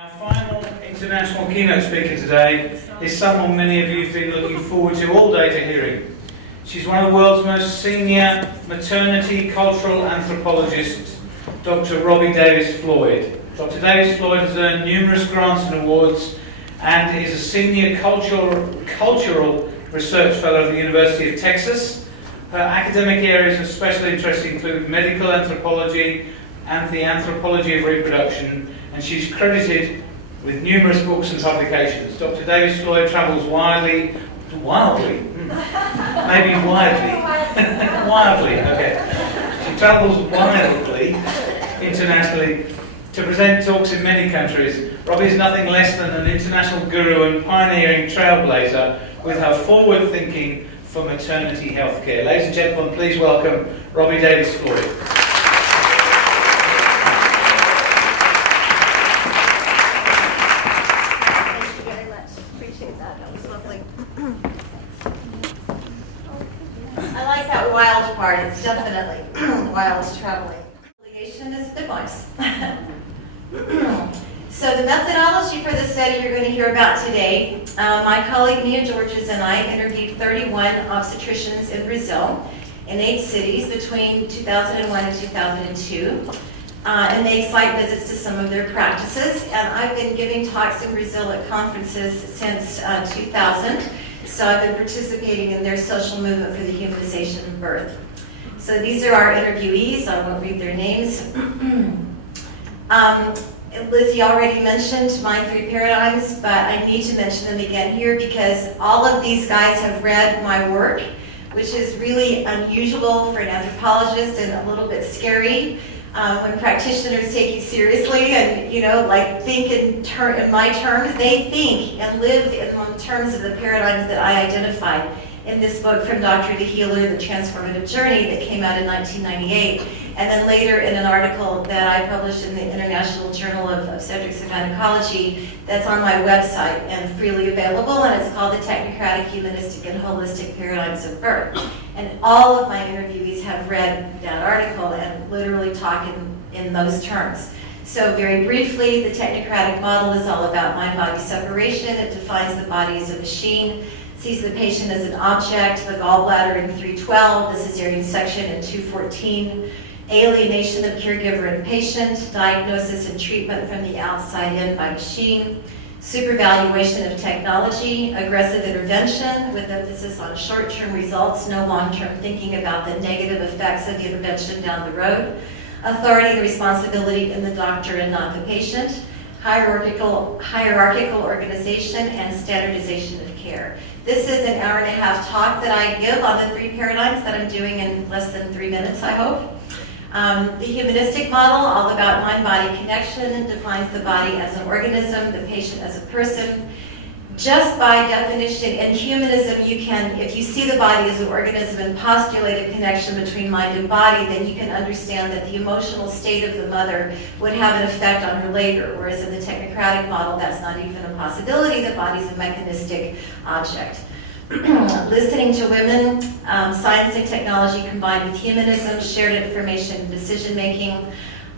Our final international keynote speaker today is someone many of you have been looking forward to all day to hearing. She's one of the world's most senior maternity cultural anthropologists, Dr. Robbie Floyd. Dr. Floyd has earned numerous grants and awards and is a senior cultural research fellow at the University of Texas. Her academic areas of special interest include medical anthropology and the anthropology of reproduction, and she's credited with numerous books and publications. Dr. Floyd travels wildly, okay. She travels wildly, internationally, to present talks in many countries. Robbie is nothing less than an international guru and pioneering trailblazer with her forward thinking for maternity healthcare. Ladies and gentlemen, please welcome Robbie Floyd. Part. It's definitely wild traveling. Obligation is midwives. So the methodology for the study you're going to hear about today, my colleague Mia Georges and I interviewed 31 obstetricians in Brazil in 8 cities between 2001 and 2002 and made site visits to some of their practices. And I've been giving talks in Brazil at conferences since 2000. So I've been participating in their social movement for the humanization of birth. So these are our interviewees. I won't read their names. Lizzie already mentioned my 3 paradigms, but I need to mention them again here because all of these guys have read my work, which is really unusual for an anthropologist and a little bit scary when practitioners take you seriously and, think in my terms. They think and live in terms of the paradigms that I identified in this book from Dr. the Healer, The Transformative Journey, that came out in 1998, and then later in an article that I published in the International Journal of Obstetrics and Gynecology that's on my website and freely available, and it's called The Technocratic, Humanistic, and Holistic Paradigms of Birth. And all of my interviewees have read that article and literally talk in those terms. So very briefly, the technocratic model is all about mind-body separation. It defines the body as a machine, sees the patient as an object, the gallbladder in 312, the cesarean section in 214, alienation of caregiver and patient, diagnosis and treatment from the outside in by machine, supervaluation of technology, aggressive intervention with emphasis on short-term results, no long-term thinking about the negative effects of the intervention down the road, authority and responsibility in the doctor and not the patient, hierarchical organization, and standardization of care. This is an hour-and-a-half talk that I give on the 3 paradigms that I'm doing in less than 3 minutes, I hope. The humanistic model, all about mind-body connection, defines the body as an organism, the patient as a person. Just by definition, in humanism, you can, if you see the body as an organism and postulate a connection between mind and body, then you can understand that the emotional state of the mother would have an effect on her labor, whereas in the technocratic model, that's not even a possibility. The body's a mechanistic object. Listening to women, science and technology combined with humanism, shared information and decision-making.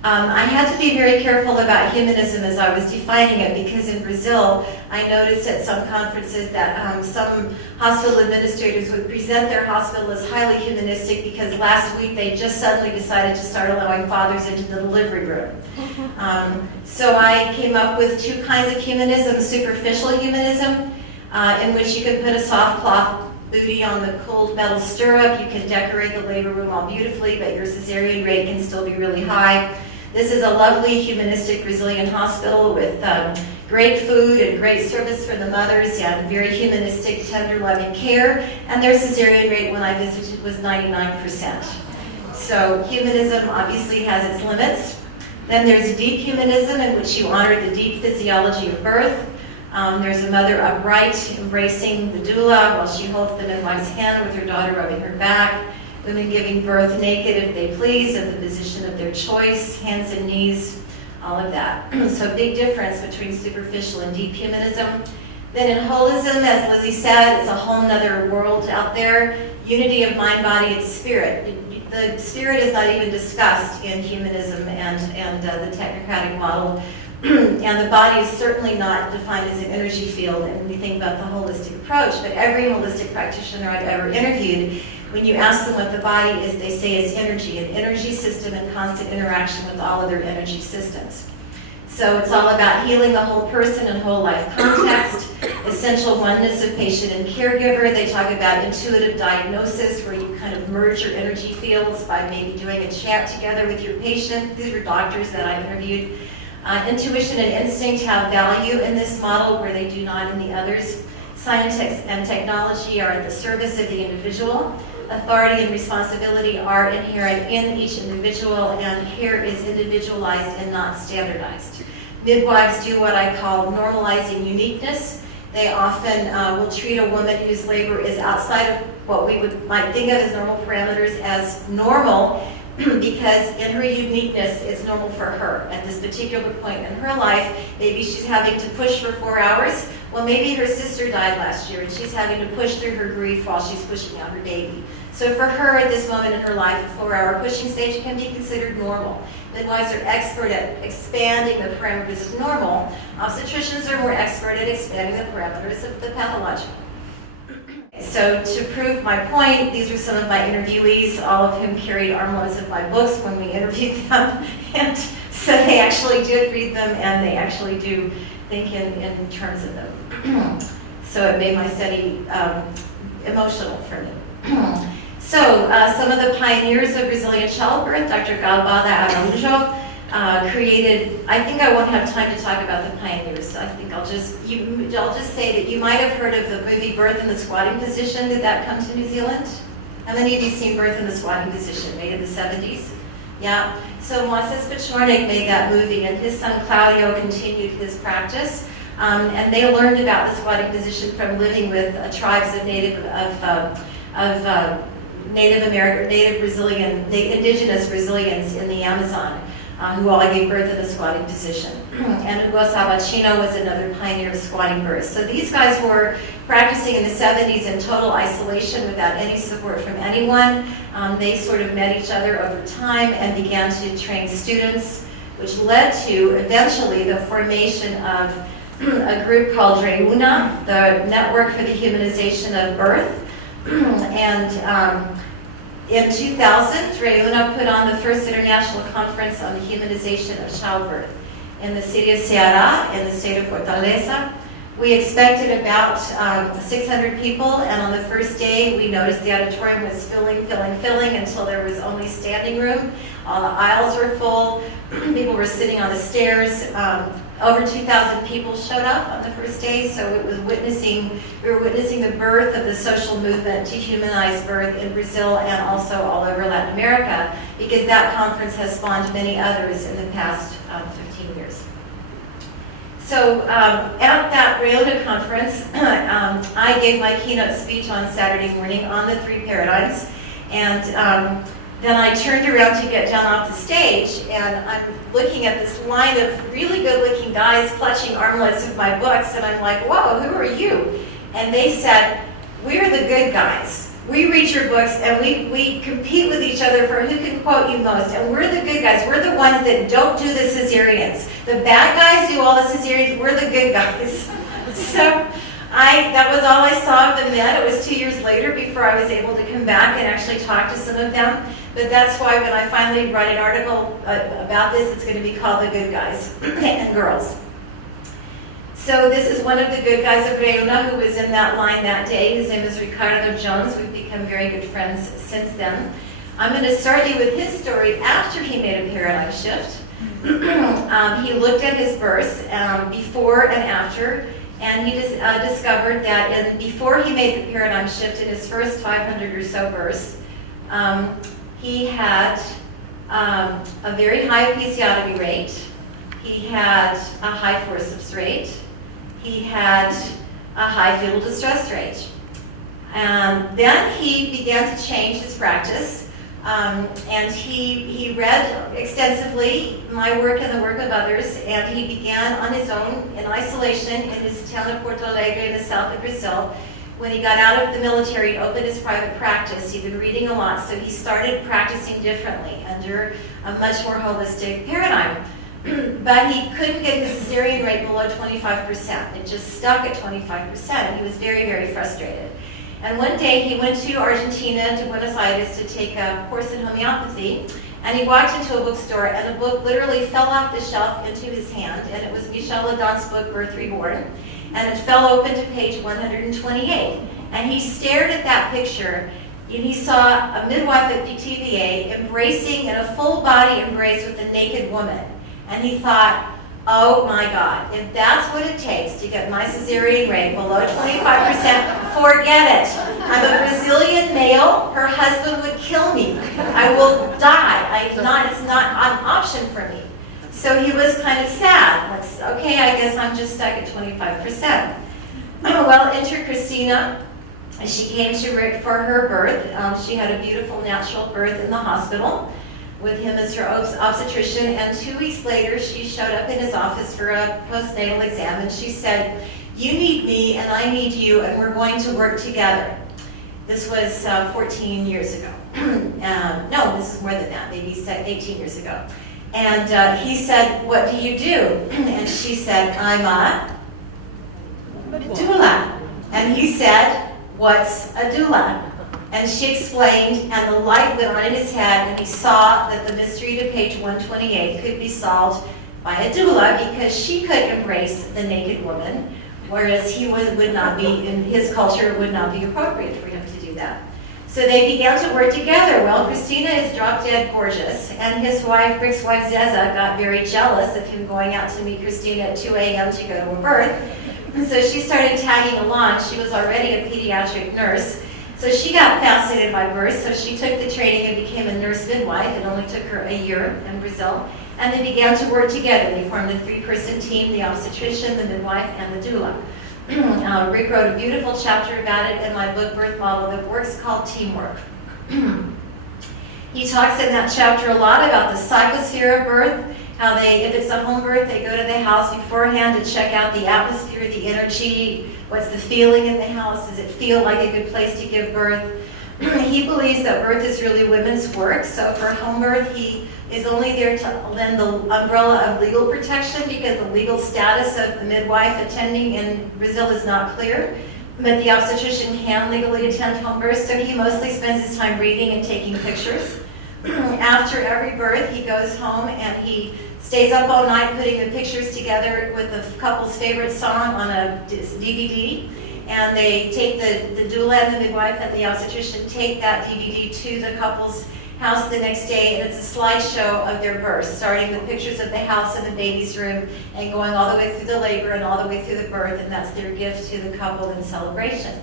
I had to be very careful about humanism as I was defining it because in Brazil, I noticed at some conferences that some hospital administrators would present their hospital as highly humanistic because last week they just suddenly decided to start allowing fathers into the delivery room. So I came up with 2 kinds of humanism: superficial humanism, in which you can put a soft cloth booty on the cold metal stirrup, you can decorate the labor room all beautifully, but your cesarean rate can still be really high. This is a lovely humanistic Brazilian hospital with great food and great service for the mothers and very humanistic, tender, loving care. And their cesarean rate when I visited was 99%. So humanism obviously has its limits. Then there's deep humanism in which you honor the deep physiology of birth. There's a mother upright, embracing the doula while she holds the midwife's hand with her daughter rubbing her back. Women giving birth naked if they please, in the position of their choice, hands and knees, all of that. So big difference between superficial and deep humanism. Then in holism, as Lizzie said, it's a whole nother world out there. Unity of mind, body, and spirit. The spirit is not even discussed in humanism and the technocratic model. And the body is certainly not defined as an energy field, and we think about the holistic approach, but every holistic practitioner I've ever interviewed, when you ask them what the body is, they say it's energy, an energy system in constant interaction with all other energy systems. So it's all about healing the whole person and whole life context, essential oneness of patient and caregiver. They talk about intuitive diagnosis, where you kind of merge your energy fields by maybe doing a chant together with your patient. These are doctors that I interviewed. Intuition and instinct have value in this model where they do not in the others. Science and technology are at the service of the individual. Authority and responsibility are inherent in each individual, and care is individualized and not standardized. Midwives do what I call normalizing uniqueness. They often will treat a woman whose labor is outside of what we might think of as normal parameters as normal, because in her uniqueness, it's normal for her. At this particular point in her life, maybe she's having to push for 4 hours. Well, maybe her sister died last year, and she's having to push through her grief while she's pushing out her baby. So for her, at this moment in her life, a 4-hour pushing stage can be considered normal. Midwives are expert at expanding the parameters of normal. Obstetricians are more expert at expanding the parameters of the pathological. So to prove my point, these were some of my interviewees, all of whom carried armloads of my books when we interviewed them. And so they actually did read them, and they actually do think in terms of them. So it made my study emotional for me. So some of the pioneers of resilient childbirth, Dr. Galbada Araújo, created, I think I won't have time to talk about the pioneers, so I think I'll just say that you might have heard of the movie Birth in the Squatting Position. Did that come to New Zealand? How many of you seen Birth in the Squatting Position, made in the 70s? Yeah, so Moises Pachornik made that movie, and his son Claudio continued his practice. And they learned about the squatting position from living with tribes of indigenous Brazilians in the Amazon, who all gave birth in the squatting position. And Hugo Sabatino was another pioneer of squatting birth. So these guys were practicing in the 70s in total isolation without any support from anyone. They sort of met each other over time and began to train students, which led to eventually the formation of a group called REUNA, the Network for the Humanization of Birth. And in 2000, REUNA put on the first international conference on the humanization of childbirth in the city of Ceará, in the state of Fortaleza. We expected about 600 people, and on the first day, we noticed the auditorium was filling until there was only standing room. All the aisles were full. People were sitting on the stairs. Over 2,000 people showed up on the first day, so we were witnessing the birth of the social movement to humanize birth in Brazil and also all over Latin America, because that conference has spawned many others in the past 15 years. So at that REUNA conference, I gave my keynote speech on Saturday morning on the 3 paradigms, and then I turned around to get down off the stage, and I'm looking at this line of really good-looking guys clutching armlets of my books, and I'm like, whoa, who are you? And they said, we're the good guys. We read your books, and we compete with each other for who can quote you most, and we're the good guys. We're the ones that don't do the cesareans. The bad guys do all the cesareans. We're the good guys. So that was all I saw of them then. It was 2 years later before I was able to come back and actually talk to some of them. But that's why when I finally write an article about this, it's going to be called The Good Guys and Girls. So this is one of the good guys of REUNA who was in that line that day. His name is Ricardo Jones. We've become very good friends since then. I'm going to start you with his story after he made a paradigm shift. He looked at his births before and after, and he just discovered that before he made the paradigm shift in his first 500 or so births, he had a very high episiotomy rate. He had a high forceps rate. He had a high fetal distress rate. And then he began to change his practice, and he read extensively my work and the work of others, and he began on his own in isolation in his town of Porto Alegre in the south of Brazil. When he got out of the military and opened his private practice, he'd been reading a lot, so he started practicing differently under a much more holistic paradigm. but he couldn't get his cesarean rate below 25%. It just stuck at 25%, and he was very, very frustrated. And one day he went to Argentina, to Buenos Aires, to take a course in homeopathy, and he walked into a bookstore, and a book literally fell off the shelf into his hand, and it was Michel Ledon's book, Birth Reborn, and it fell open to page 128. And he stared at that picture, and he saw a midwife at PTVA embracing in a full body embrace with a naked woman. And he thought, oh my God, if that's what it takes to get my cesarean rate below 25%, forget it. I'm a Brazilian male, her husband would kill me. I will die. It's not an option for me. So he was kind of sad. Like, okay, I guess I'm just stuck at 25%. Well, enter Christina. She came to Rick for her birth. She had a beautiful natural birth in the hospital with him as her obstetrician, and 2 weeks later she showed up in his office for a postnatal exam, and she said, you need me and I need you, and we're going to work together. This was 14 years ago. No, this is more than that, maybe 18 years ago. And he said, what do you do? And she said, I'm a doula. And he said, what's a doula? And she explained, and the light went on in his head, and he saw that the mystery to page 128 could be solved by a doula, because she could embrace the naked woman, whereas he would not be, in his culture, it would not be appropriate for him to do that. So they began to work together. Well, Christina is drop-dead gorgeous, and his wife, Rick's wife Zeza, got very jealous of him going out to meet Christina at 2 a.m. to go to a birth. And so she started tagging along. She was already a pediatric nurse. So she got fascinated by birth, so she took the training and became a nurse midwife. It only took her a year in Brazil. And they began to work together. They formed a 3-person team, the obstetrician, the midwife, and the doula. Rick wrote a beautiful chapter about it in my book, Birth Model of Works, called Teamwork. He talks in that chapter a lot about the psychosphere of birth, how they, if it's a home birth, they go to the house beforehand to check out the atmosphere, the energy, what's the feeling in the house, does it feel like a good place to give birth? He believes that birth is really women's work, so for home birth, he is only there to lend the umbrella of legal protection, because the legal status of the midwife attending in Brazil is not clear, but the obstetrician can legally attend home birth, so he mostly spends his time reading and taking pictures. After every birth, he goes home and he stays up all night putting the pictures together with the couple's favorite song on a DVD, and they take the doula and the midwife and the obstetrician take that DVD to the couple's house the next day, and it's a slideshow of their birth, starting with pictures of the house and the baby's room and going all the way through the labor and all the way through the birth, and that's their gift to the couple in celebration.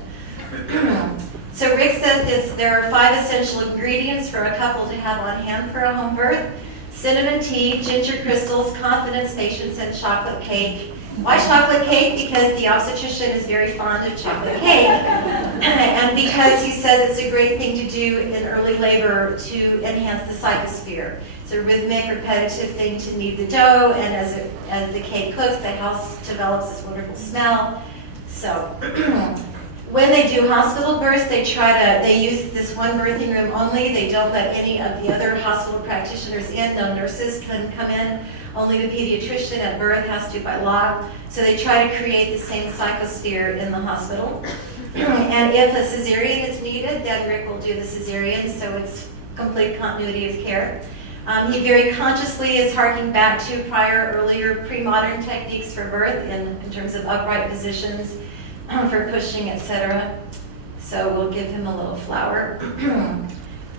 So Rick says there are 5 essential ingredients for a couple to have on hand for a home birth: cinnamon tea, ginger crystals, confidence, patience, and chocolate cake. Why chocolate cake? Because the obstetrician is very fond of chocolate cake. And because he says it's a great thing to do in early labor to enhance the psychosphere. It's a rhythmic, repetitive thing to knead the dough, and as the cake cooks, the house develops this wonderful smell. So when they do hospital births, they use this one birthing room only. They don't let any of the other hospital practitioners in. No nurses can come in. Only the pediatrician at birth has to by law. So they try to create the same psychosphere in the hospital. And if a cesarean is needed, then Rick will do the cesarean, so it's complete continuity of care. He very consciously is harking back to earlier pre-modern techniques for birth in terms of upright positions, for pushing, etc. So we'll give him a little flower.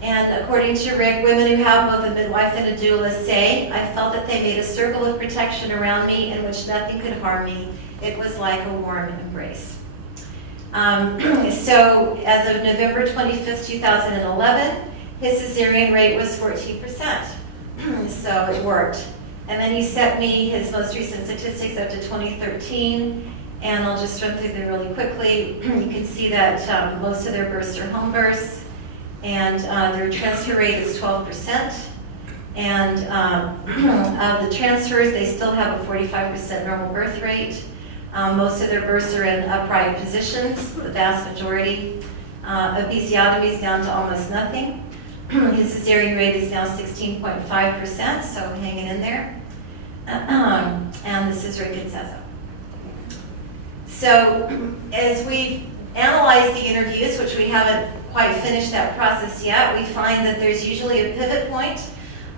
And according to Rick, women who have both a midwife and a doula say, I felt that they made a circle of protection around me in which nothing could harm me. It was like a warm embrace. So as of November 25th, 2011, his cesarean rate was 14%. So it worked. And then he sent me his most recent statistics up to 2013. And I'll just run through them really quickly. You can see that most of their births are home births, and their transfer rate is 12%. And of the transfers, they still have a 45% normal birth rate. Most of their births are in upright positions, the vast majority. Episiotomy is down to almost nothing. His cesarean rate is now 16.5%, so hanging in there. and the cesarean concesso. So as we analyze the interviews, which we haven't quite finished that process yet, we find that there's usually a pivot point,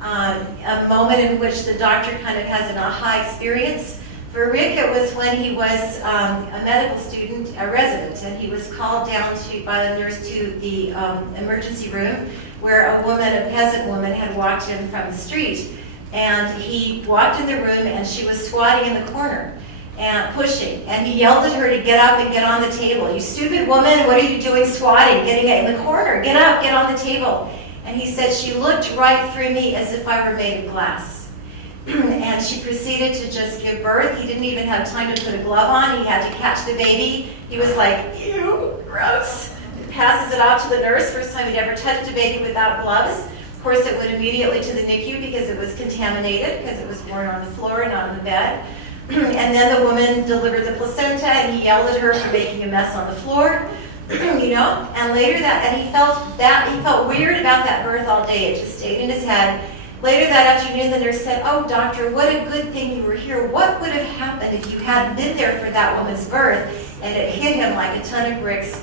a moment in which the doctor kind of has an aha experience. For Rick, it was when he was a medical student, a resident, and he was called down by the nurse to the emergency room where a woman, a peasant woman, had walked in from the street. And he walked in the room and she was squatting in the corner and pushing. And he yelled at her to get up and get on the table. "You stupid woman, what are you doing squatting, getting in the corner? Get up, get on the table." And he said, "She looked right through me as if I were made of glass." And she proceeded to just give birth. He didn't even have time to put a glove on. He had to catch the baby. He was like, "Ew, gross." Passes it off to the nurse. First time he'd ever touched a baby without gloves. Of course, it went immediately to the NICU because it was contaminated, because it was born on the floor, not on the bed. And then the woman delivered the placenta, and he yelled at her for making a mess on the floor. You know, and later and he felt weird about that birth all day. It just stayed in his head. Later that afternoon, the nurse said, "Oh, doctor, what a good thing you were here. What would have happened if you hadn't been there for that woman's birth?" And it hit him like a ton of bricks.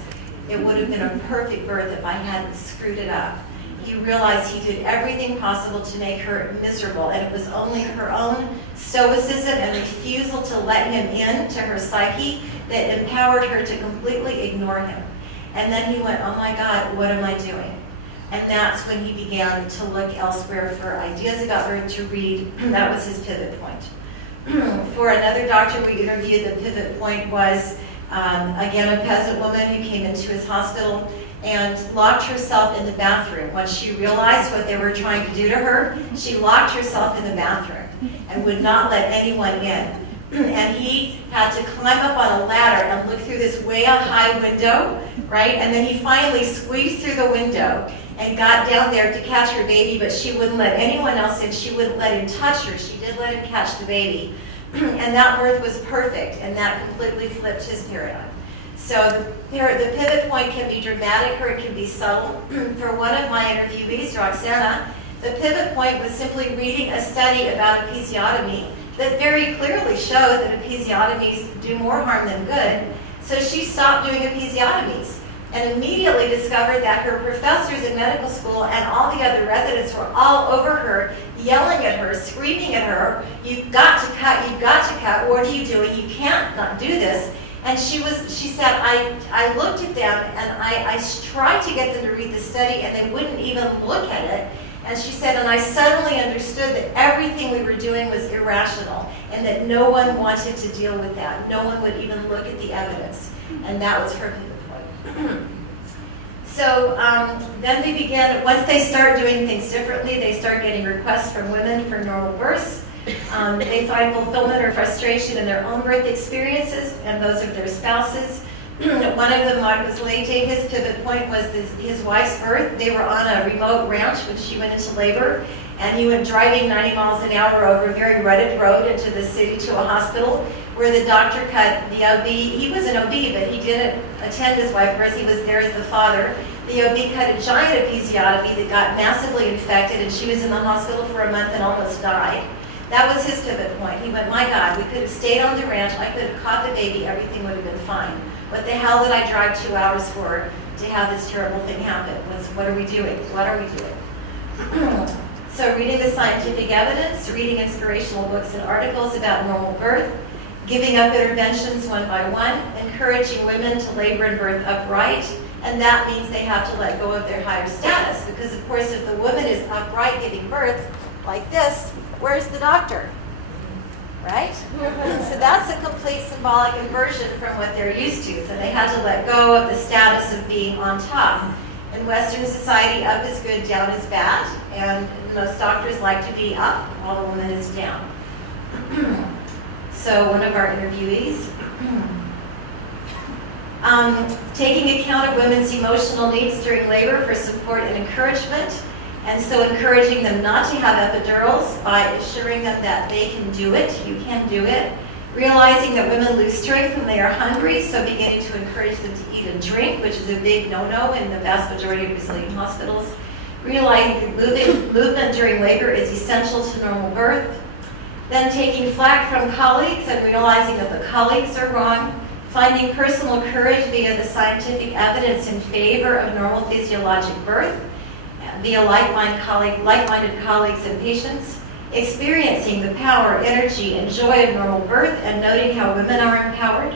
It would have been a perfect birth if I hadn't screwed it up. He realized he did everything possible to make her miserable, and it was only her own stoicism and refusal to let him in to her psyche that empowered her to completely ignore him. And then he went, "Oh my God, what am I doing?" And that's when he began to look elsewhere for ideas about birth to read. That was his pivot point. For another doctor we interviewed, the pivot point was, again, a peasant woman who came into his hospital and locked herself in the bathroom. When she realized what they were trying to do to her, she locked herself in the bathroom and would not let anyone in. And he had to climb up on a ladder and look through this way high window, right? And then he finally squeezed through the window and got down there to catch her baby, but she wouldn't let anyone else in. She wouldn't let him touch her. She did let him catch the baby. And that birth was perfect, and that completely flipped his paradigm. So the pivot point can be dramatic or it can be subtle. For one of my interviewees, Roxana, the pivot point was simply reading a study about episiotomy that very clearly showed that episiotomies do more harm than good. So she stopped doing episiotomies and immediately discovered that her professors in medical school and all the other residents were all over her, yelling at her, screaming at her, "You've got to cut, you've got to cut, what are you doing? You can't not do this." And she said, I looked at them and I tried to get them to read the study and they wouldn't even look at it. And she said, and I suddenly understood that everything we were doing was irrational and that no one wanted to deal with that. No one would even look at the evidence. And that was her pivot point. So then they began, once they start doing things differently, they start getting requests from women for normal births. They find fulfillment or frustration in their own birth experiences and those of their spouses. One of them, Marcus Lete, his pivot point was his wife's birth. They were on a remote ranch when she went into labor, and he went driving 90 miles an hour over a very rutted road into the city to a hospital where the doctor cut the OB. He was an OB, but he didn't attend his wife birth. He was there as the father. The OB cut a giant episiotomy that got massively infected, and she was in the hospital for a month and almost died. That was his pivot point. He went, my God, we could have stayed on the ranch. I could have caught the baby. Everything would have been fine. What the hell did I drive 2 hours for to have this terrible thing happen? What are we doing? What are we doing? So reading the scientific evidence, reading inspirational books and articles about normal birth, giving up interventions one by one, encouraging women to labor and birth upright, and that means they have to let go of their higher status, because of course if the woman is upright giving birth like this, where's the doctor? Right? So that's a complete symbolic inversion from what they're used to. So they had to let go of the status of being on top. In Western society, up is good, down is bad, and most doctors like to be up while the woman is down. So one of our interviewees, taking account of women's emotional needs during labor for support and encouragement, and so encouraging them not to have epidurals by assuring them that they can do it, you can do it. Realizing that women lose strength when they are hungry, so beginning to encourage them to eat and drink, which is a big no-no in the vast majority of Brazilian hospitals. Realizing that movement during labor is essential to normal birth. then taking flack from colleagues and realizing that the colleagues are wrong, finding personal courage via the scientific evidence in favor of normal physiologic birth, via like-minded colleagues and patients, experiencing the power, energy, and joy of normal birth, and noting how women are empowered,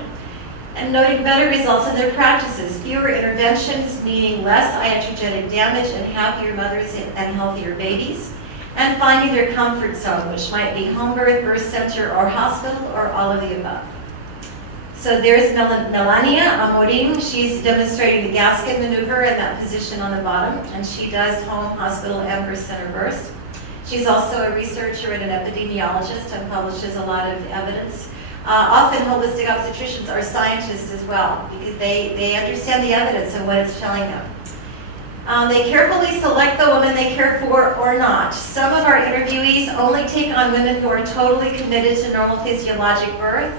and noting better results in their practices, fewer interventions, meaning less iatrogenic damage and happier mothers and healthier babies, and finding their comfort zone, which might be home birth, birth center, or hospital, or all of the above. So there's Melania Amorim. She's demonstrating the gasket maneuver in that position on the bottom, and she does home, hospital, and birth center births. She's also a researcher and an epidemiologist and publishes a lot of evidence. Often holistic obstetricians are scientists as well, because they understand the evidence and what it's telling them. They carefully select the woman they care for or not. Some of our interviewees only take on women who are totally committed to normal physiologic birth,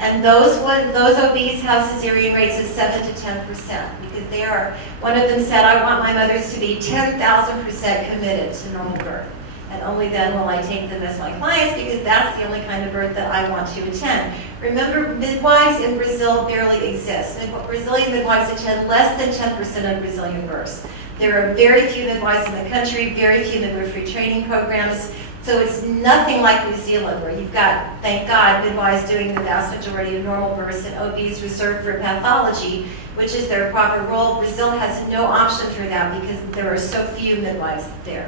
and those OBs have cesarean rates of 7 to 10%, because they are, one of them said, I want my mothers to be 10,000% committed to normal birth. And only then will I take them as my clients, because that's the only kind of birth that I want to attend. Remember, midwives in Brazil barely exist. Brazilian midwives attend less than 10% of Brazilian births. There are very few midwives in the country, very few midwifery training programs. So it's nothing like New Zealand, where you've got, thank God, midwives doing the vast majority of normal births and OBs reserved for pathology, which is their proper role. Brazil has no option for that because there are so few midwives there.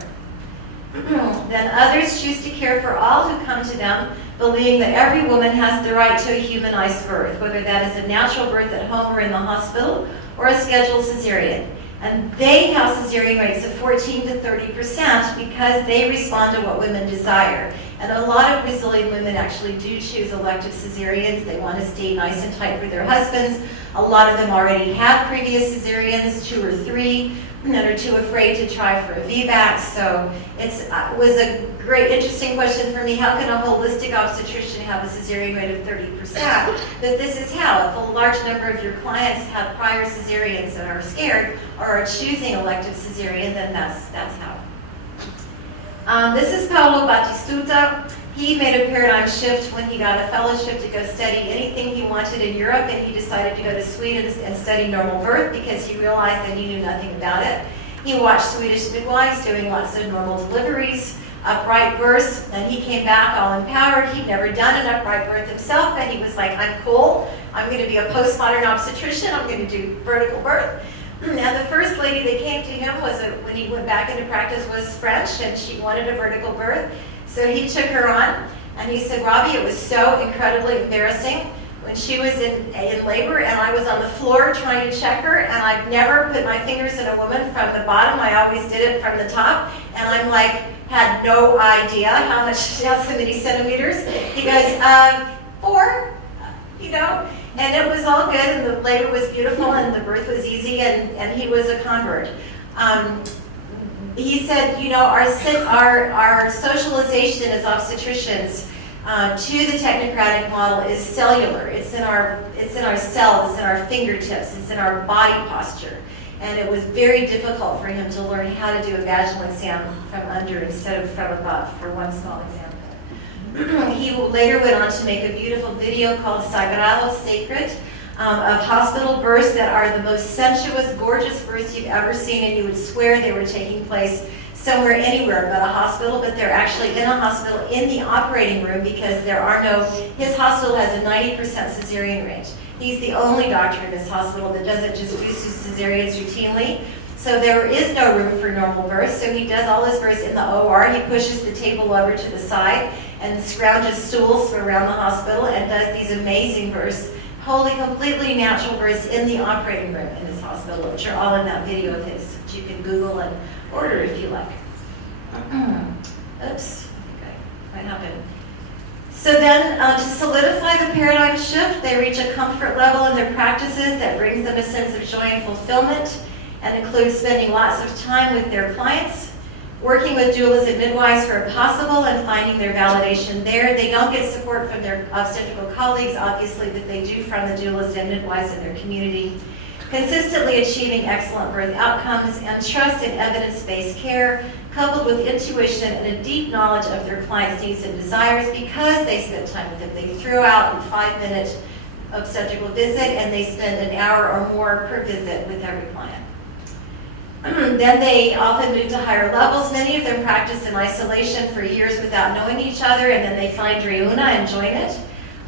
Then others choose to care for all who come to them, believing that every woman has the right to a humanized birth, whether that is a natural birth at home or in the hospital, or a scheduled cesarean. And they have cesarean rates of 14 to 30% because they respond to what women desire. And a lot of Brazilian women actually do choose elective cesareans. They want to stay nice and tight for their husbands. A lot of them already have previous cesareans, 2 or 3, and are too afraid to try for a VBAC. So it was a great, interesting question for me. How can a holistic obstetrician have a cesarean rate of 30%? But this is how. If a large number of your clients have prior cesareans and are scared or are choosing elective cesarean, then that's how. This is Paulo Batistuta. He made a paradigm shift when he got a fellowship to go study anything he wanted in Europe, and he decided to go to Sweden and study normal birth because he realized that he knew nothing about it. He watched Swedish midwives doing lots of normal deliveries, upright births, and he came back all empowered. He'd never done an upright birth himself, but he was like, I'm cool. I'm going to be a postmodern obstetrician. I'm going to do vertical birth. And the first lady that came to him was, when he went back into practice, was French, and she wanted a vertical birth. So he took her on, and he said, Robbie, it was so incredibly embarrassing when she was in labor, and I was on the floor trying to check her, and I've never put my fingers in a woman from the bottom. I always did it from the top, and I'm like, had no idea how much, how many centimeters. He goes, 4, you know, and it was all good, and the labor was beautiful, and the birth was easy, and he was a convert. He said, you know, our socialization as obstetricians to the technocratic model is cellular. It's in our cells, it's in our fingertips, it's in our body posture. And it was very difficult for him to learn how to do a vaginal exam from under instead of from above, for one small example. He later went on to make a beautiful video called Sagrado, Sacred, of hospital births that are the most sensuous, gorgeous births you've ever seen, and you would swear they were taking place somewhere, anywhere but a hospital, but they're actually in a hospital in the operating room because there are no, his hospital has a 90% cesarean rate. He's the only doctor in this hospital that doesn't just do cesareans routinely. So there is no room for normal births, so he does all his births in the OR. He pushes the table over to the side and scrounges stools around the hospital and does these amazing births, wholly, completely natural births in the operating room in this hospital, which are all in that video of his, which you can Google and order if you like. Oops, what happened? So then, to solidify the paradigm shift, they reach a comfort level in their practices that brings them a sense of joy and fulfillment, and includes spending lots of time with their clients, working with doulas and midwives where possible, and finding their validation there. They don't get support from their obstetrical colleagues, obviously, but they do from the doulas and midwives in their community. Consistently achieving excellent birth outcomes and trust in evidence-based care, coupled with intuition and a deep knowledge of their clients' needs and desires because they spent time with them. They threw out a 5-minute obstetrical visit and they spend an hour or more per visit with every client. Then they often move to higher levels. Many of them practice in isolation for years without knowing each other, and then they find Reuna and join it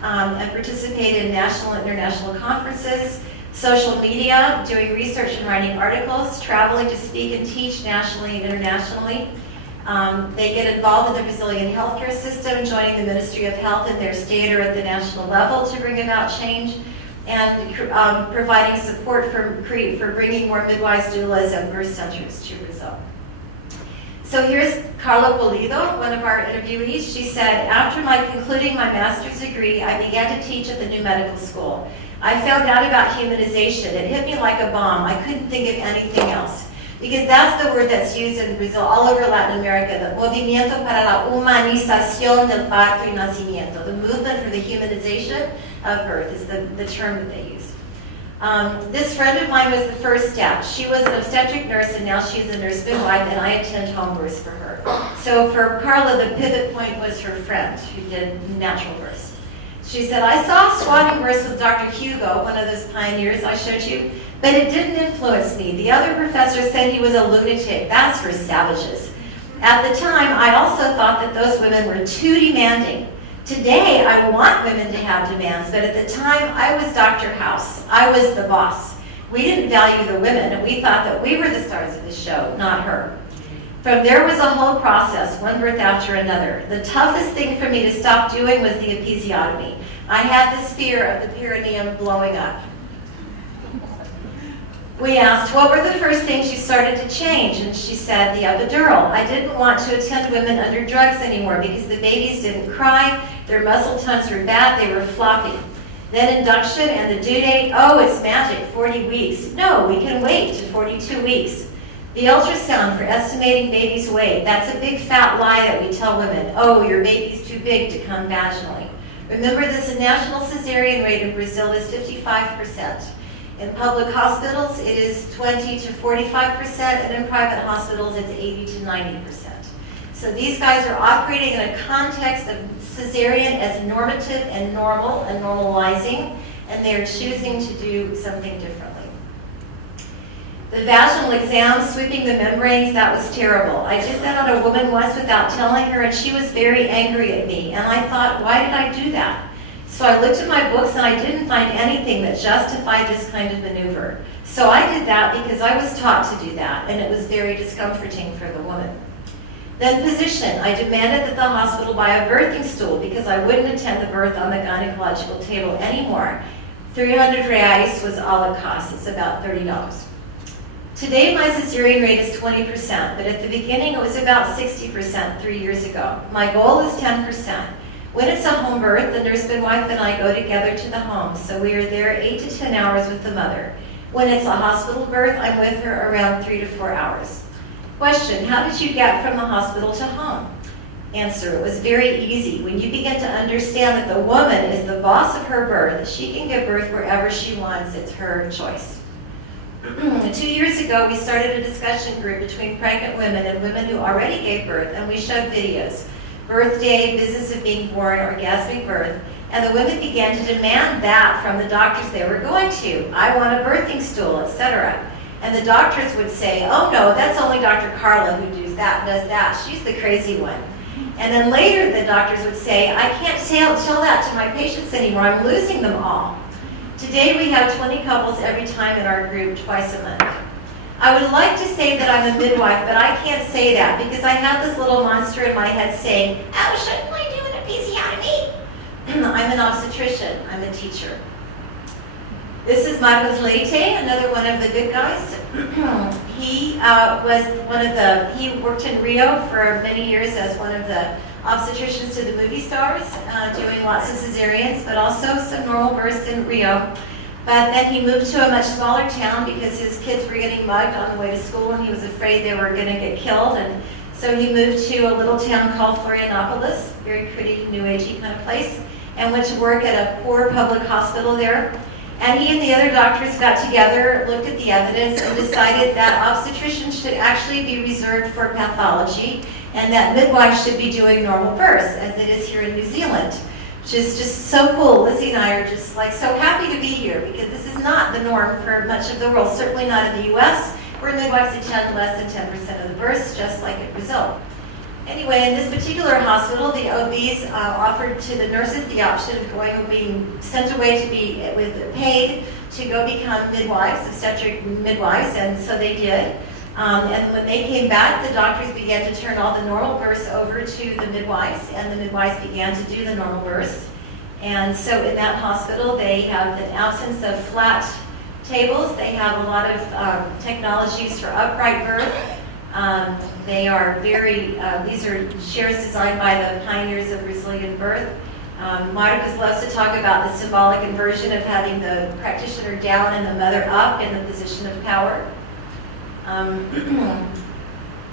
and participate in national and international conferences, social media, doing research and writing articles, traveling to speak and teach nationally and internationally. They get involved in the Brazilian healthcare system, joining the Ministry of Health in their state or at the national level to bring about change, and providing support for bringing more midwives, doulas, and birth centers to Brazil. So here's Carla Polido, one of our interviewees. She said, after concluding my master's degree, I began to teach at the new medical school. I found out about humanization. It hit me like a bomb. I couldn't think of anything else. Because that's the word that's used in Brazil, all over Latin America, the movimiento para la humanización del parto y nacimiento. The movement for the humanization of birth is the term that they use. This friend of mine was the first step. She was an obstetric nurse, and now she's a nurse midwife, and I attend home births for her. So for Carla, the pivot point was her friend who did natural births. She said, I saw swabbing births with Dr. Hugo, one of those pioneers I showed you, but it didn't influence me. The other professor said he was a lunatic. That's for savages. At the time, I also thought that those women were too demanding. Today, I want women to have demands, but at the time, I was Dr. House. I was the boss. We didn't value the women, and we thought that we were the stars of the show, not her. From there was a whole process, one birth after another. The toughest thing for me to stop doing was the episiotomy. I had this fear of the perineum blowing up. We asked, what were the first things you started to change? And she said, the epidural. I didn't want to attend women under drugs anymore because the babies didn't cry, their muscle tones were bad, they were floppy. Then induction and the due date, oh, it's magic, 40 weeks. No, we can wait to 42 weeks. The ultrasound for estimating baby's weight, that's a big fat lie that we tell women. Oh, your baby's too big to come vaginally. Remember this, the national cesarean rate in Brazil is 55%. In public hospitals, it is 20 to 45%, and in private hospitals, it's 80 to 90%. So these guys are operating in a context of cesarean as normative and normal and normalizing, and they're choosing to do something differently. The vaginal exam, sweeping the membranes, that was terrible. I did that on a woman once without telling her, and she was very angry at me. And I thought, why did I do that? So I looked at my books, and I didn't find anything that justified this kind of maneuver. So I did that because I was taught to do that, and it was very discomforting for the woman. Then position. I demanded that the hospital buy a birthing stool because I wouldn't attend the birth on the gynecological table anymore. 300 reais was all it cost. It's about $30. Today, my cesarean rate is 20%, but at the beginning, it was about 60% 3 years ago. My goal is 10%. When it's a home birth, the nurse midwife and I go together to the home, so we are there 8 to 10 hours with the mother. When it's a hospital birth, I'm with her around 3 to 4 hours. Question, how did you get from the hospital to home? Answer, it was very easy. When you begin to understand that the woman is the boss of her birth, she can give birth wherever she wants, it's her choice. 2 years ago, we started a discussion group between pregnant women and women who already gave birth, and we showed videos. Birthday, business of being born, orgasmic birth, and the women began to demand that from the doctors they were going to. I want a birthing stool, etc. And the doctors would say, oh no, that's only Dr. Carla who does that. She's the crazy one. And then later the doctors would say, I can't tell that to my patients anymore, I'm losing them all. Today we have 20 couples every time in our group, twice a month. I would like to say that I'm a midwife, but I can't say that because I have this little monster in my head saying, oh, shouldn't I do an episiotomy? I'm an obstetrician, I'm a teacher. This is Marcos Leite, another one of the good guys. He he worked in Rio for many years as one of the obstetricians to the movie stars, doing lots of cesareans, but also some normal births in Rio. But then he moved to a much smaller town because his kids were getting mugged on the way to school and he was afraid they were going to get killed. And so he moved to a little town called Florianopolis, very pretty, new agey kind of place, and went to work at a poor public hospital there. And he and the other doctors got together, looked at the evidence, and decided that obstetricians should actually be reserved for pathology, and that midwives should be doing normal births, as it is here in New Zealand, which is just so cool. Lizzie and I are just like so happy to be here, because this is not the norm for much of the world, certainly not in the US, where midwives attend less than 10% of the births, just like in Brazil. Anyway, in this particular hospital, the OBs offered to the nurses the option of being sent away to be paid to go become midwives, obstetric midwives, and so they did. And when they came back, the doctors began to turn all the normal births over to the midwives, and the midwives began to do the normal births. And so in that hospital, they have an absence of flat tables. They have a lot of technologies for upright birth. They are these are chairs designed by the pioneers of Brazilian birth. Marcos loves to talk about the symbolic inversion of having the practitioner down and the mother up in the position of power.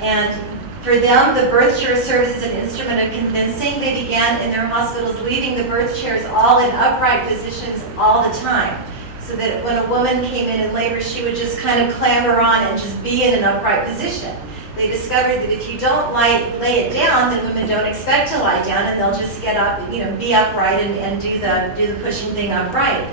And for them, the birth chair serves as an instrument of convincing. They began in their hospitals leaving the birth chairs all in upright positions all the time, so that when a woman came in labor, she would just kind of clamber on and just be in an upright position. They discovered that if you don't lay it down, then women don't expect to lie down, and they'll just get up, be upright and do the pushing thing upright.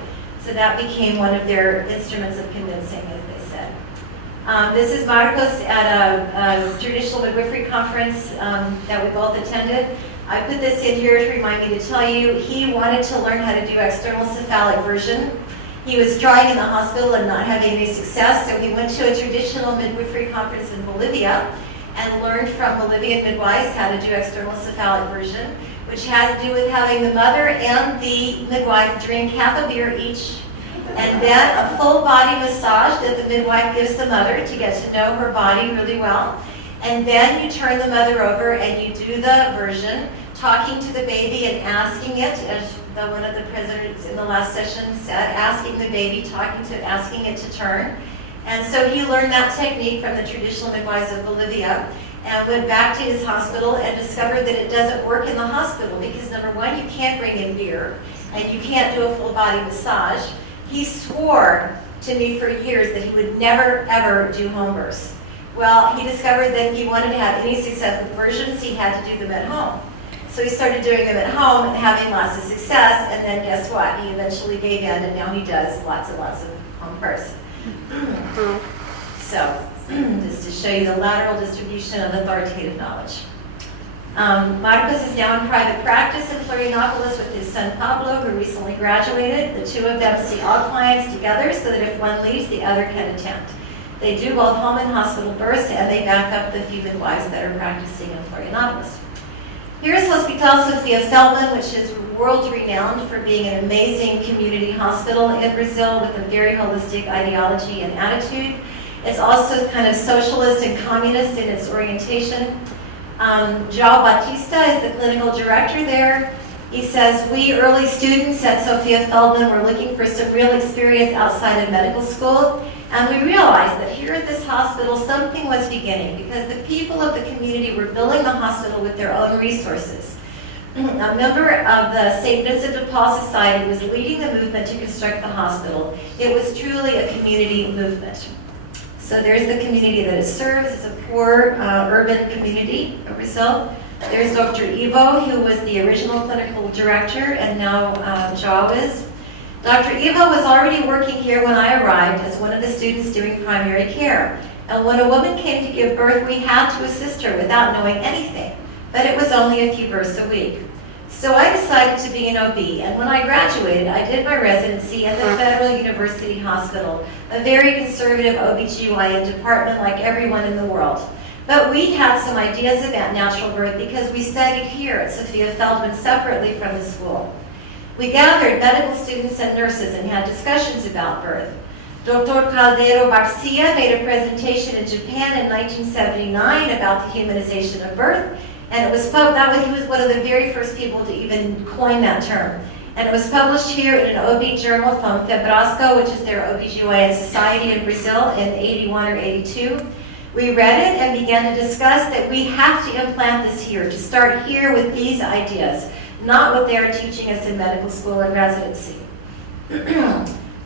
So that became one of their instruments of convincing, as they said. This is Marcos at a traditional midwifery conference that we both attended. I put this in here to remind me to tell you, he wanted to learn how to do external cephalic version. He was trying in the hospital and not having any success, so he went to a traditional midwifery conference in Bolivia and learned from Bolivian midwives how to do external cephalic version, which had to do with having the mother and the midwife drink half a beer each, and then a full body massage that the midwife gives the mother to get to know her body really well. And then you turn the mother over and you do the version, talking to the baby and asking it, as one of the presidents in the last session said, asking the baby, asking it to turn. And so he learned that technique from the traditional midwives of Bolivia and went back to his hospital and discovered that it doesn't work in the hospital because, number one, you can't bring in beer and you can't do a full body massage. He swore to me for years that he would never, ever do home births. Well, he discovered that if he wanted to have any success with versions, he had to do them at home. So he started doing them at home and having lots of success, and then guess what? He eventually gave in, and now he does lots and lots of home births. So, just to show you the lateral distribution of authoritative knowledge. Marcos is now in private practice in Florianopolis with his son Pablo, who recently graduated. The two of them see all clients together so that if one leaves, the other can attend. They do both home and hospital births, and they back up the few midwives that are practicing in Florianopolis. Here's Hospital Sofia Feldman, which is world-renowned for being an amazing community hospital in Brazil with a very holistic ideology and attitude. It's also kind of socialist and communist in its orientation. João Batista is the clinical director there. He says, we early students at Sofia Feldman were looking for some real experience outside of medical school, and we realized that here at this hospital something was beginning because the people of the community were building the hospital with their own resources. A member of the St. Vincent de Paul Society was leading the movement to construct the hospital. It was truly a community movement. So there's the community that it serves. It's a poor urban community of Brazil. There's Dr. Ivo, who was the original clinical director, and now João is. Dr. Ivo was already working here when I arrived as one of the students doing primary care. And when a woman came to give birth, we had to assist her without knowing anything. But it was only a few births a week. So I decided to be an OB, and when I graduated, I did my residency at the Federal University Hospital, a very conservative OBGYN department like everyone in the world. But we had some ideas about natural birth because we studied here at Sofia Feldman separately from the school. We gathered medical students and nurses and had discussions about birth. Dr. Caldeiro Garcia made a presentation in Japan in 1979 about the humanization of birth, and he was one of the very first people to even coin that term. And it was published here in an OB journal from Febrasco, which is their OBGYN society in Brazil, in 81 or 82. We read it and began to discuss that we have to implant this here, to start here with these ideas, not what they are teaching us in medical school and residency.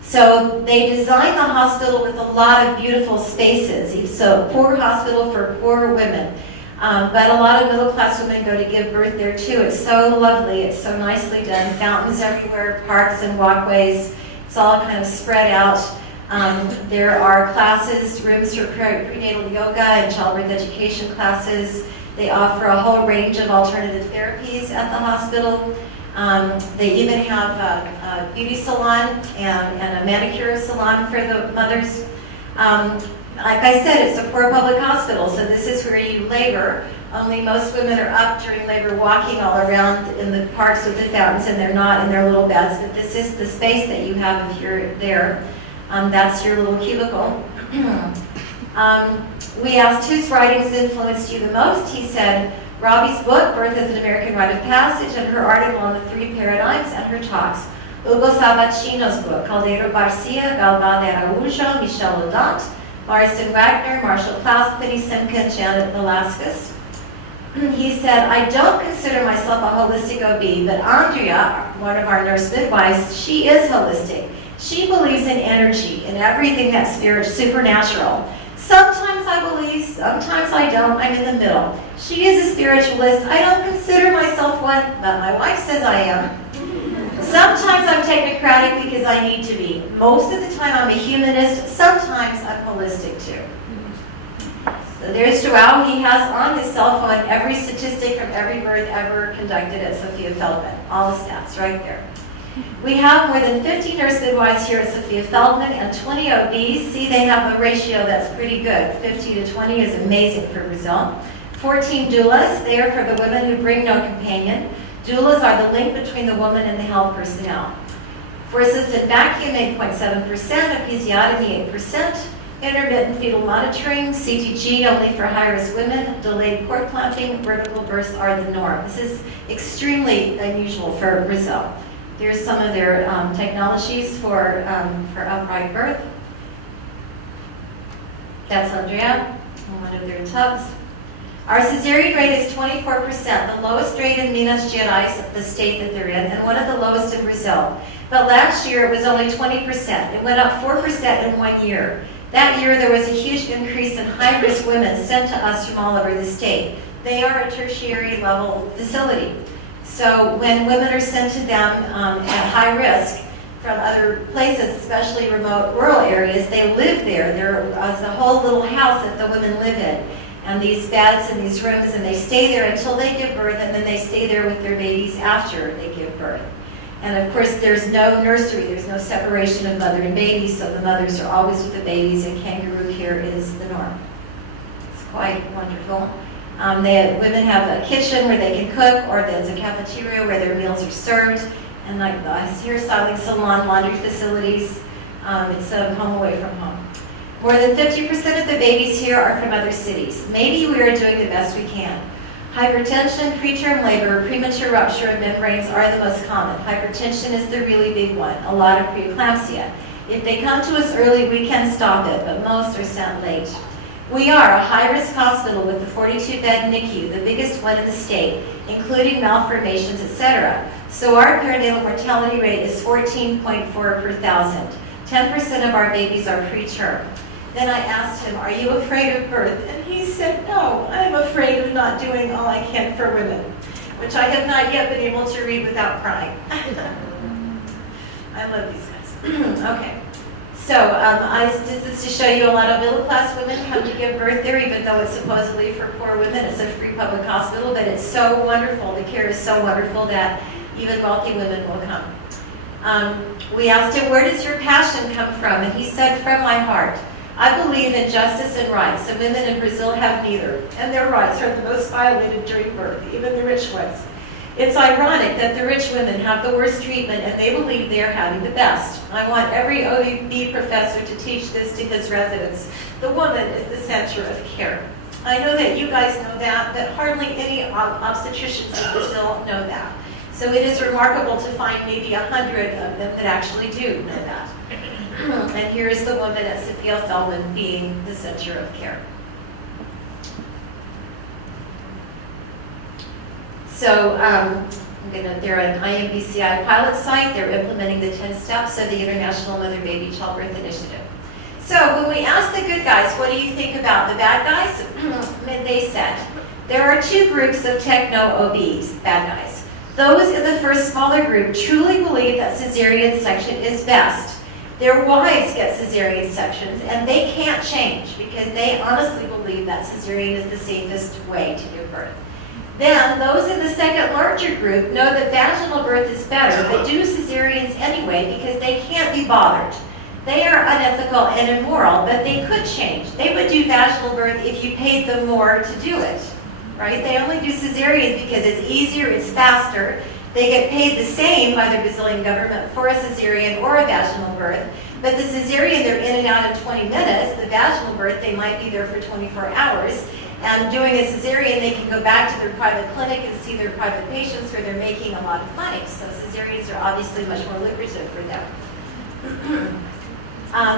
So they designed the hospital with a lot of beautiful spaces. So poor hospital for poor women. But a lot of middle-class women go to give birth there too. It's so lovely. It's so nicely done. Fountains everywhere, parks and walkways. It's all kind of spread out. There are classes, rooms for prenatal yoga and childbirth education classes. They offer a whole range of alternative therapies at the hospital. They even have a beauty salon and a manicure salon for the mothers. Like I said, it's a poor public hospital, so this is where you labor. Only most women are up during labor walking all around in the parks with the fountains, and they're not in their little beds, but this is the space that you have if you're there. That's your little cubicle. We asked whose writings influenced you the most. He said, Robbie's book, Birth as an American Rite of Passage, and her article on the 3 paradigms, and her talks. Ugo Sabachino's book, Caldeiro Garcia, Galvão de Araújo, Michel Ledant, Marston Wagner, Marshall Klaus, Penny Simkin, Janet Velasquez. He said, I don't consider myself a holistic OB, but Andrea, one of our nurse midwives, she is holistic. She believes in energy, in everything that's supernatural. Sometimes I believe, sometimes I don't. I'm in the middle. She is a spiritualist. I don't consider myself one, but my wife says I am. Sometimes I'm technocratic because I need to be. Most of the time I'm a humanist. Sometimes I'm holistic too. So there's Joao. He has on his cell phone every statistic from every birth ever conducted at Sophia Feldman. All the stats right there. We have more than 50 nurse midwives here at Sophia Feldman and 20 OBs. See, they have a ratio that's pretty good. 50 to 20 is amazing for Brazil. 14 doulas. They are for the women who bring no companion. Doulas are the link between the woman and the health personnel. For assisted vacuum, 8.7%, episiotomy, 8%, intermittent fetal monitoring, CTG only for high-risk women, delayed cord clamping, vertical births are the norm. This is extremely unusual for Brazil. Here's some of their technologies for upright birth. That's Andrea, one of their tubs. Our cesarean rate is 24%, the lowest rate in Minas Gerais, the state that they're in, and one of the lowest in Brazil. But last year it was only 20%. It went up 4% in 1 year. That year there was a huge increase in high-risk women sent to us from all over the state. They are a tertiary level facility. So when women are sent to them at high risk from other places, especially remote rural areas, they live there. There's a whole little house that the women live in. And these beds and these rooms, and they stay there until they give birth, and then they stay there with their babies after they give birth. And of course, there's no nursery, there's no separation of mother and baby, so the mothers are always with the babies, and kangaroo care is the norm. It's quite wonderful. Women have a kitchen where they can cook, or there's a cafeteria where their meals are served, and like the hairstyling salon, laundry facilities. It's a home away from home. More than 50% of the babies here are from other cities. Maybe we are doing the best we can. Hypertension, preterm labor, premature rupture of membranes are the most common. Hypertension is the really big one, a lot of preeclampsia. If they come to us early, we can stop it, but most are sent late. We are a high-risk hospital with the 42-bed NICU, the biggest one in the state, including malformations, etc. So our perinatal mortality rate is 14.4 per thousand. 10% of our babies are preterm. Then I asked him, are you afraid of birth? And he said, no, I'm afraid of not doing all I can for women, which I have not yet been able to read without crying. I love these guys. Okay. So this is to show you a lot of middle-class women come to give birth there, even though it's supposedly for poor women. It's a free public hospital, but it's so wonderful. The care is so wonderful that even wealthy women will come. We asked him, where does your passion come from? And he said, from my heart. I believe in justice and rights, and women in Brazil have neither, and their rights are the most violated during birth, even the rich ones. It's ironic that the rich women have the worst treatment, and they believe they are having the best. I want every OB professor to teach this to his residents. The woman is the center of care. I know that you guys know that, but hardly any obstetricians in Brazil know that. So it is remarkable to find maybe 100 of them that actually do know that. And here is the woman at Sophia Feldman being the center of care. So They're an IMBCI pilot site. They're implementing the 10 steps of the International Mother-Baby Childbirth Initiative. So when we asked the good guys, what do you think about the bad guys? They said, there are two groups of techno-OBs, bad guys. Those in the first smaller group truly believe that cesarean section is best. Their wives get cesarean sections, and they can't change because they honestly believe that cesarean is the safest way to give birth. Then, those in the second larger group know that vaginal birth is better, but do cesareans anyway because they can't be bothered. They are unethical and immoral, but they could change. They would do vaginal birth if you paid them more to do it, right? They only do cesareans because it's easier, it's faster. They get paid the same by the Brazilian government for a cesarean or a vaginal birth, but the cesarean, they're in and out in 20 minutes. The vaginal birth, they might be there for 24 hours. And doing a cesarean, they can go back to their private clinic and see their private patients where they're making a lot of money. So cesareans are obviously much more lucrative for them.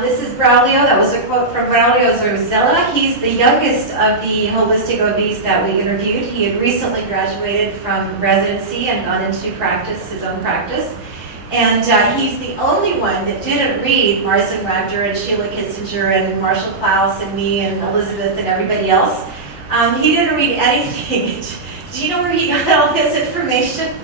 This is Braulio. That was a quote from Braulio Zorzella. He's the youngest of the holistic OBs that we interviewed. He had recently graduated from residency and gone into practice, his own practice. And he's the only one that didn't read Marson Rafter and Sheila Kissinger and Marshall Klaus and me and Elizabeth and everybody else. He didn't read anything. Do you know where he got all his information?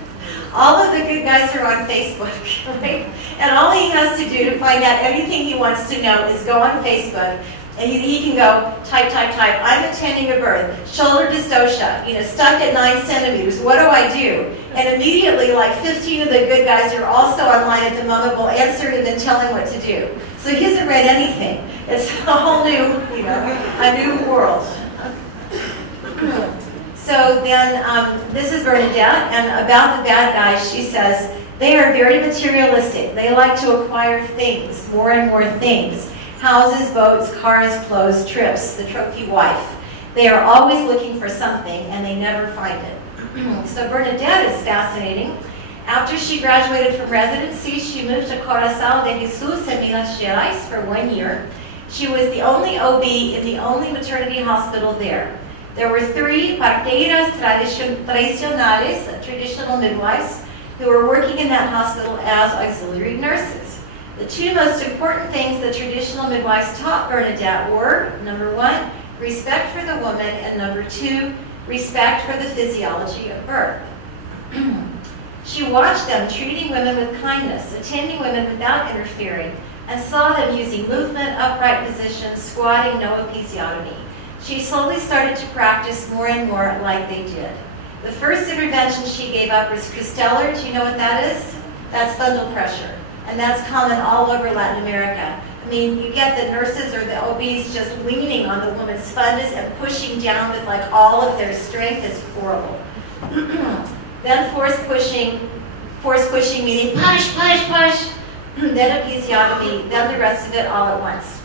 All of the good guys are on Facebook, right? And all he has to do to find out anything he wants to know is go on Facebook, and he can go type, I'm attending a birth, shoulder dystocia, stuck at 9 centimeters, what do I do? And immediately, like 15 of the good guys are also online at the moment will answer him and tell him what to do. So he hasn't read anything. It's a whole new, a new world. So then, this is Bernadette, and about the bad guys, she says, they are very materialistic. They like to acquire things, more and more things. Houses, boats, cars, clothes, trips, the trophy wife. They are always looking for something, and they never find it. So Bernadette is fascinating. After she graduated from residency, she moved to Coração de Jesus in Minas Gerais for 1 year. She was the only OB in the only maternity hospital there. There were 3 parteiras tradicionales, traditional midwives, who were working in that hospital as auxiliary nurses. The 2 most important things the traditional midwives taught Bernadette were, number 1, respect for the woman, and number 2, respect for the physiology of birth. She watched them treating women with kindness, attending women without interfering, and saw them using movement, upright positions, squatting, no episiotomy. She slowly started to practice more and more like they did. The first intervention she gave up was Cristeller. Do you know what that is? That's bundle pressure. And that's common all over Latin America. I mean, you get the nurses or the OBs just leaning on the woman's fundus and pushing down with like all of their strength. Is horrible. Then force pushing meaning push, then episiotomy, then the rest of it all at once.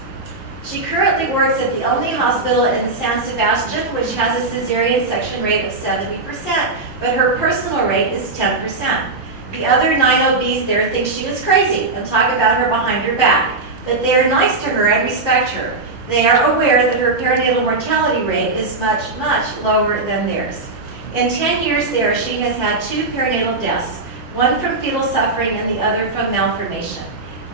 She currently works at the only hospital in San Sebastian, which has a cesarean section rate of 70%, but her personal rate is 10%. The other 9 OBs there think she was crazy and talk about her behind her back, but they are nice to her and respect her. They are aware that her perinatal mortality rate is much, much lower than theirs. In 10 years there, she has had 2 perinatal deaths, one from fetal suffering and the other from malformation.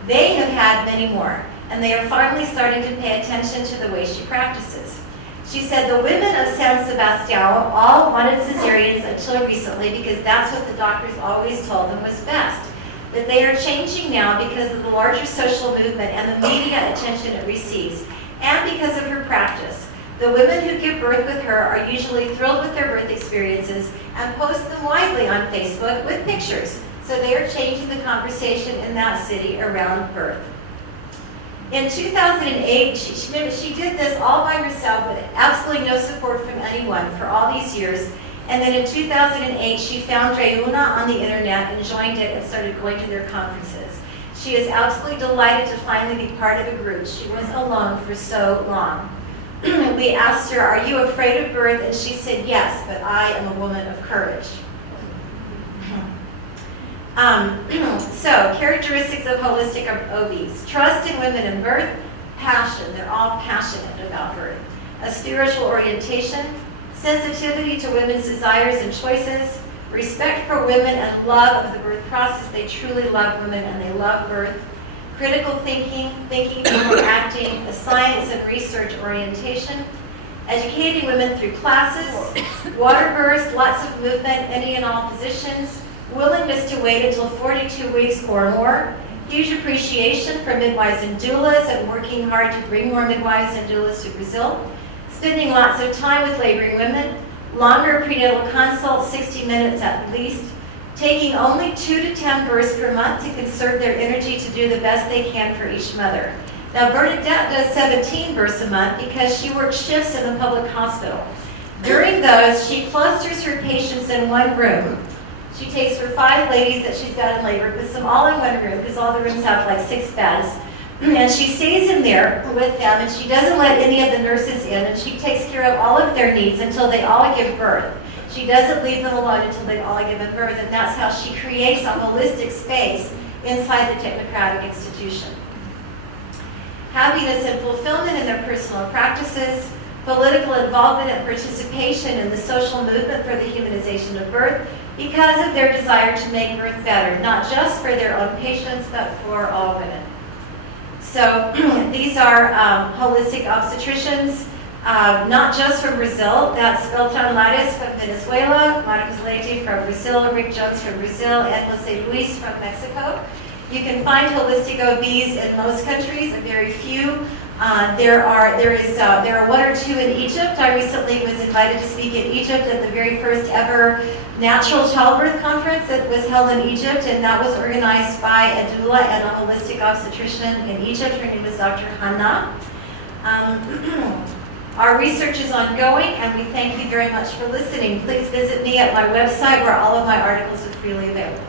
They have had many more, and they are finally starting to pay attention to the way she practices. She said the women of San Sebastian all wanted cesareans until recently because that's what the doctors always told them was best. But they are changing now because of the larger social movement and the media attention it receives, and because of her practice. The women who give birth with her are usually thrilled with their birth experiences and post them widely on Facebook with pictures. So they are changing the conversation in that city around birth. In 2008, she did this all by herself with absolutely no support from anyone for all these years. And then in 2008, she found Reuna on the internet and joined it and started going to their conferences. She is absolutely delighted to finally be part of a group. She was alone for so long. We asked her, are you afraid of birth? And she said, yes, but I am a woman of courage. So, characteristics of holistic OBs. Trust in women in birth, passion. They're all passionate about birth. A spiritual orientation, sensitivity to women's desires and choices, respect for women, and love of the birth process. They truly love women and they love birth. Critical thinking, thinking before acting, a science and research orientation, educating women through classes, water births, lots of movement, any and all positions, willingness to wait until 42 weeks or more, huge appreciation for midwives and doulas and working hard to bring more midwives and doulas to Brazil, spending lots of time with laboring women, longer prenatal consults, 60 minutes at least, taking only 2 to 10 births per month to conserve their energy to do the best they can for each mother. Now, Bernadette does 17 births a month because she works shifts in the public hospital. During those, she clusters her patients in one room. She takes her 5 ladies that she's got in labor, puts them all in one room because all the rooms have like 6 beds. And she stays in there with them, and she doesn't let any of the nurses in, and she takes care of all of their needs until they all give birth. She doesn't leave them alone until they all give birth, and that's how she creates a holistic space inside the technocratic institution. Happiness and fulfillment in their personal practices, political involvement and participation in the social movement for the humanization of birth because of their desire to make birth better, not just for their own patients, but for all women. So these are holistic obstetricians, not just from Brazil. That's Spatone from Venezuela, Marcos Leite from Brazil, Rick Jones from Brazil, and Jose Luis from Mexico. You can find holistic OBs in most countries, a very few. There are 1 or 2 in Egypt. I recently was invited to speak in Egypt at the very first ever natural childbirth conference that was held in Egypt, and that was organized by a doula and a holistic obstetrician in Egypt. Her name was Dr. Hannah. Our research is ongoing, and we thank you very much for listening. Please visit me at my website where all of my articles are freely available.